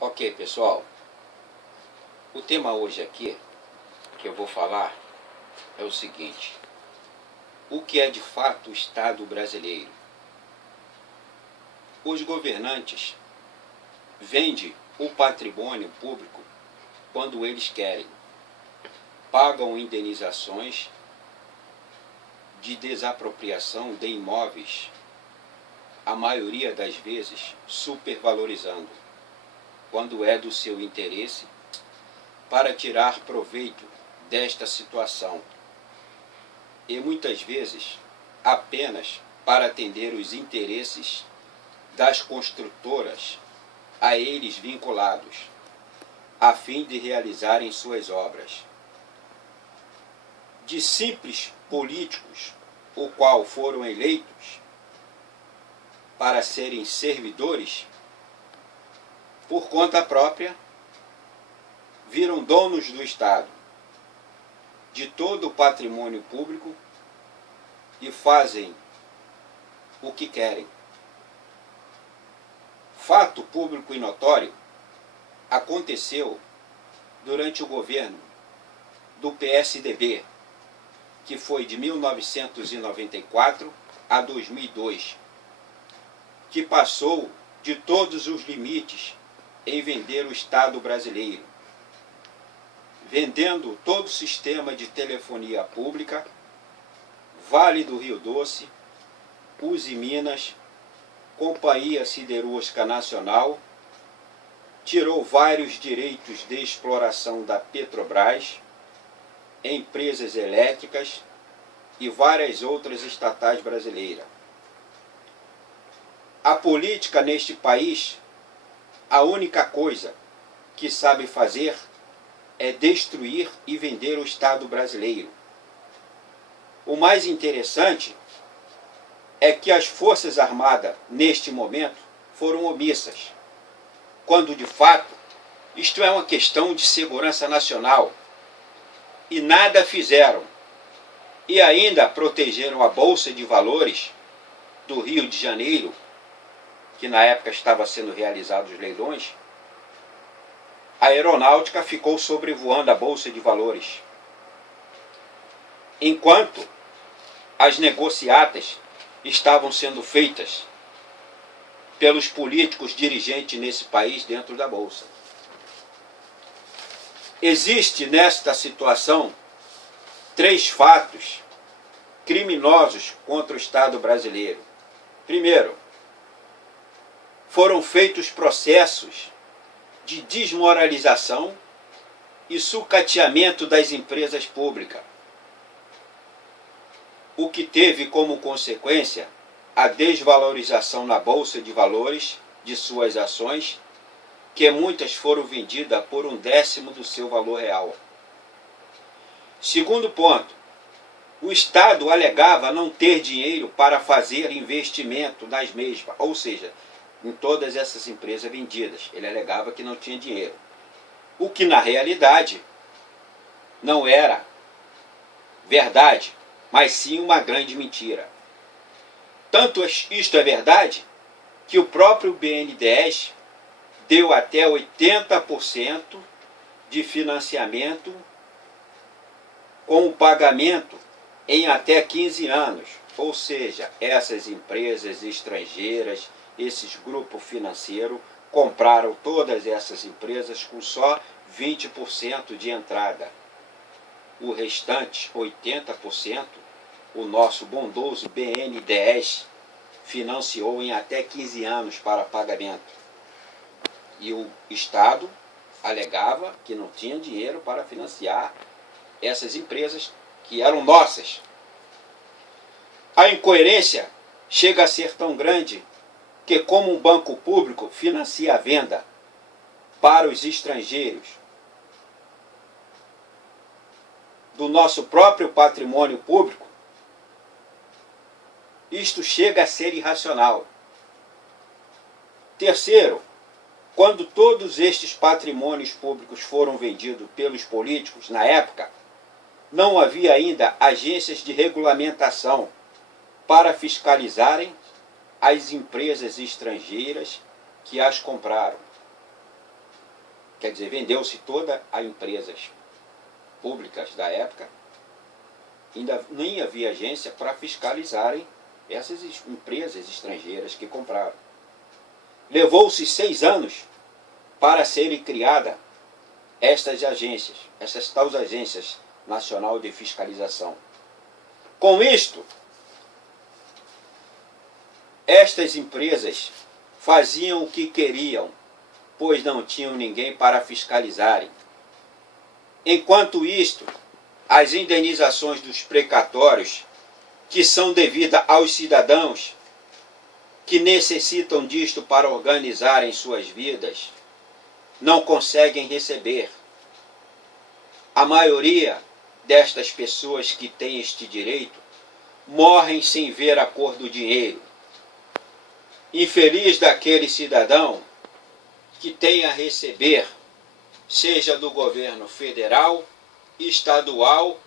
Ok, pessoal, o tema hoje aqui que eu vou falar é o seguinte: o que é de fato o Estado brasileiro? Os governantes vendem o patrimônio público quando eles querem, pagam indenizações de desapropriação de imóveis, a maioria das vezes supervalorizando, quando é do seu interesse, para tirar proveito desta situação, e muitas vezes apenas para atender os interesses das construtoras a eles vinculados, a fim de realizarem suas obras. De simples políticos, o qual foram eleitos para serem servidores, por conta própria, viram donos do Estado, de todo o patrimônio público, e fazem o que querem. Fato público e notório aconteceu durante o governo do PSDB, que foi de 1994 a 2002, que passou de todos os limites em vender o Estado brasileiro, vendendo todo o sistema de telefonia pública, Vale do Rio Doce, Uzi Minas, Companhia Siderúrgica Nacional, tirou vários direitos de exploração da Petrobras, empresas elétricas e várias outras estatais brasileiras. A política neste país, a única coisa que sabe fazer é destruir e vender o Estado brasileiro. O mais interessante é que as Forças Armadas, neste momento, foram omissas, quando de fato isto é uma questão de segurança nacional, e nada fizeram, e ainda protegeram a Bolsa de Valores do Rio de Janeiro, que na época estava sendo realizados os leilões. A aeronáutica ficou sobrevoando a Bolsa de Valores, enquanto as negociatas estavam sendo feitas pelos políticos dirigentes nesse país dentro da Bolsa. Existe nesta situação três fatos criminosos contra o Estado brasileiro. Primeiro, foram feitos processos de desmoralização e sucateamento das empresas públicas, o que teve como consequência a desvalorização na Bolsa de Valores de suas ações, que muitas foram vendidas por 1/10 do seu valor real. Segundo ponto, o Estado alegava não ter dinheiro para fazer investimento nas mesmas, ou seja, em todas essas empresas vendidas. Ele alegava que não tinha dinheiro, o que na realidade não era verdade, mas sim uma grande mentira. Tanto isto é verdade que o próprio BNDES deu até 80% de financiamento com o pagamento em até 15 anos. Ou seja, essas empresas estrangeiras, esses grupos financeiros, compraram todas essas empresas com só 20% de entrada. O restante, 80%, o nosso bondoso BNDES financiou em até 15 anos para pagamento. E o Estado alegava que não tinha dinheiro para financiar essas empresas que eram nossas. A incoerência chega a ser tão grande que, como um banco público financia a venda para os estrangeiros do nosso próprio patrimônio público, isto chega a ser irracional. Terceiro, quando todos estes patrimônios públicos foram vendidos pelos políticos, na época, não havia ainda agências de regulamentação para fiscalizarem as empresas estrangeiras que as compraram. quer dizer, vendeu-se toda a empresas públicas da época, ainda nem havia agência para fiscalizarem essas empresas estrangeiras que compraram. Levou-se 6 anos para serem criadas estas agências, essas tais agências nacional de fiscalização. Com isto, estas empresas faziam o que queriam, pois não tinham ninguém para fiscalizarem. Enquanto isto, as indenizações dos precatórios, que são devidas aos cidadãos que necessitam disto para organizarem suas vidas, não conseguem receber. A maioria destas pessoas que têm este direito morrem sem ver a cor do dinheiro. Infeliz daquele cidadão que tem a receber, seja do governo federal, estadual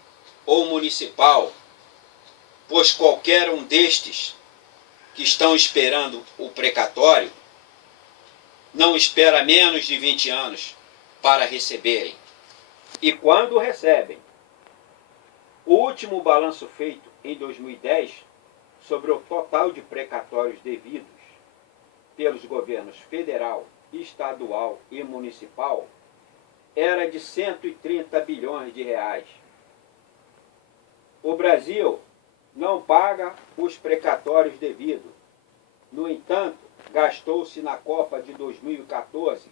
ou municipal, pois qualquer um destes que estão esperando o precatório não espera menos de 20 anos para receberem. E quando recebem, o último balanço feito em 2010 sobre o total de precatórios devidos pelos governos federal, estadual e municipal era de 130 bilhões de reais. O Brasil não paga os precatórios devidos. No entanto, gastou-se na Copa de 2014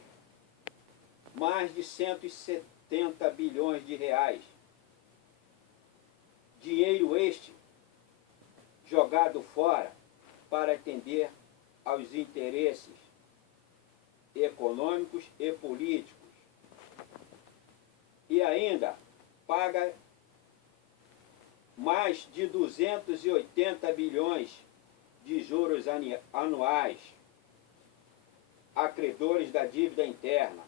mais de 170 bilhões de reais. Dinheiro este jogado fora para atender aos interesses econômicos e políticos. E ainda paga mais de 280 bilhões de juros anuais a credores da dívida interna,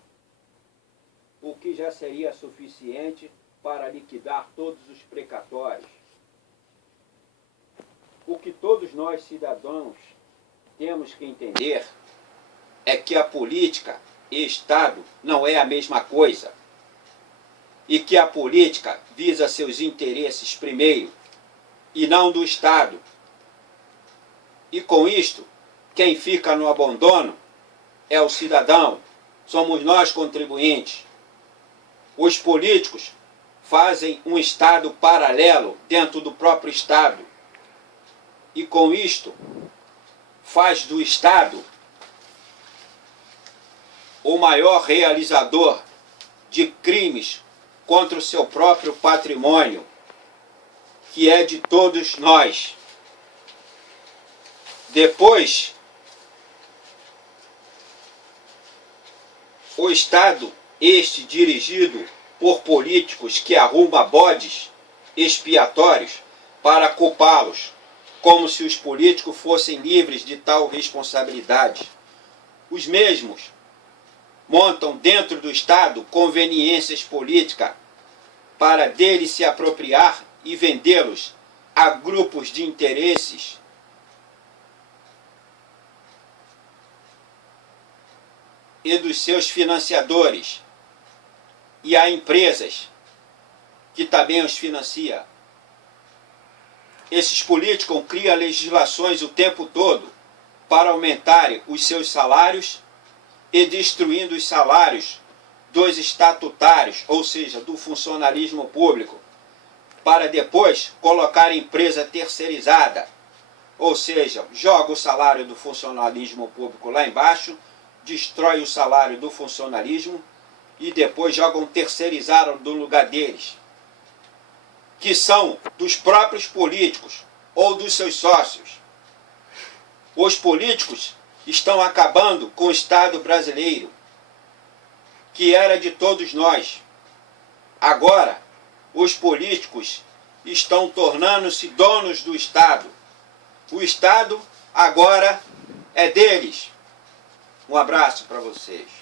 o que já seria suficiente para liquidar todos os precatórios. O que todos nós cidadãos temos que entender é que a política e Estado não é a mesma coisa, e que a política visa seus interesses primeiro e não do Estado. E com isto, quem fica no abandono é o cidadão, somos nós contribuintes. Os políticos fazem um Estado paralelo dentro do próprio Estado. E com isto, faz do Estado o maior realizador de crimes contra o seu próprio patrimônio, que é de todos nós. Depois, o Estado, este dirigido por políticos que arrumam bodes expiatórios para culpá-los, como se os políticos fossem livres de tal responsabilidade. Os mesmos montam dentro do Estado conveniências políticas para dele se apropriar e vendê-los a grupos de interesses e dos seus financiadores e a empresas que também os financia. Esses políticos criam legislações o tempo todo para aumentarem os seus salários e destruindo os salários dos estatutários, ou seja, do funcionalismo público, para depois colocar a empresa terceirizada, ou seja, joga o salário do funcionalismo público lá embaixo, destrói o salário do funcionalismo e depois jogam terceirizado no lugar deles, que são dos próprios políticos ou dos seus sócios. Os políticos estão acabando com o Estado brasileiro, que era de todos nós. Agora, os políticos estão tornando-se donos do Estado. O Estado agora é deles. Um abraço para vocês.